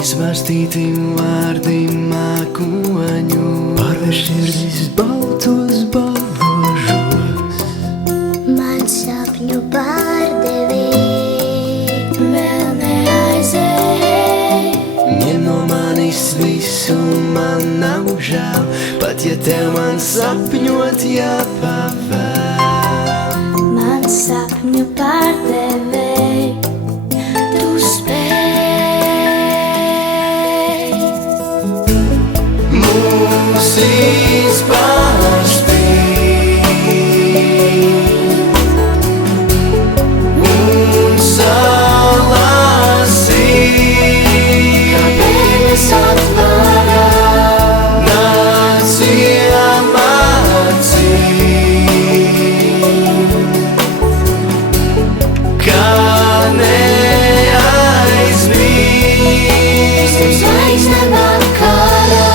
Izvārstīti vārdi mākoņu, pārvērš sirdis baltos balvožos. Man sapņu pārdevi vēl neaizēj. Ņem no manis visu, man nav žēl, pat ja tev man sapņot jāpavēl. Man sapņu pārdevi tu spēj. Mūs izpārspīt un salasīt, Kā debesis atvarā, nācijām mācīt, kā neaizmirst zvaigzne vakarā.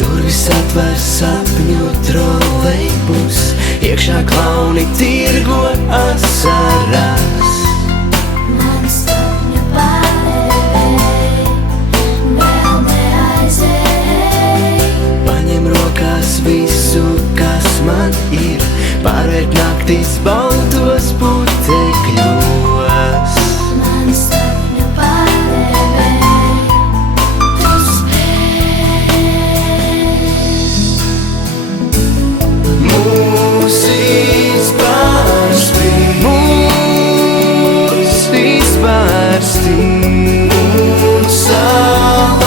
Durvis atver sapņu trolejbus, iekšā klauni tirgo asaras. Man sapņu pārdevi vēl neaizēj. Paņem rokās visu, kas man ir, pārvērt naktis baltos putekļos. Man sapņu pārdevi tu spēj. Mūs izpārspīt, un salasīt,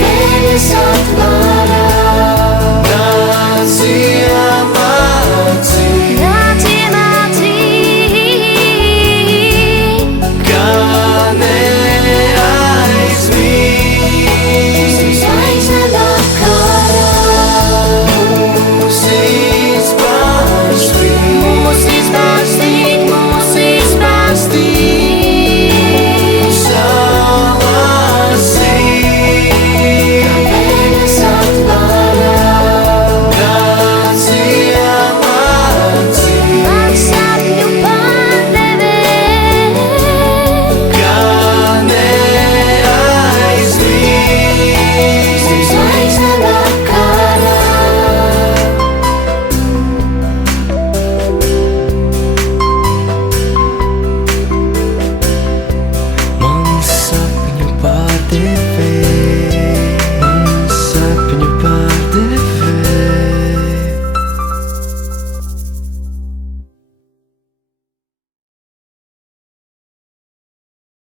Debesis atvarā, nācijām mācīt, kā neaizmirst zvaigzne vakarā. mūs izpārspīt, Mūs izpārstīt, salasīt, Debesis atvarā, nācijām mācīt, man sapņu pārdevi kā neaizmirst zvaigzne vakarā. man sapņu pārdevi.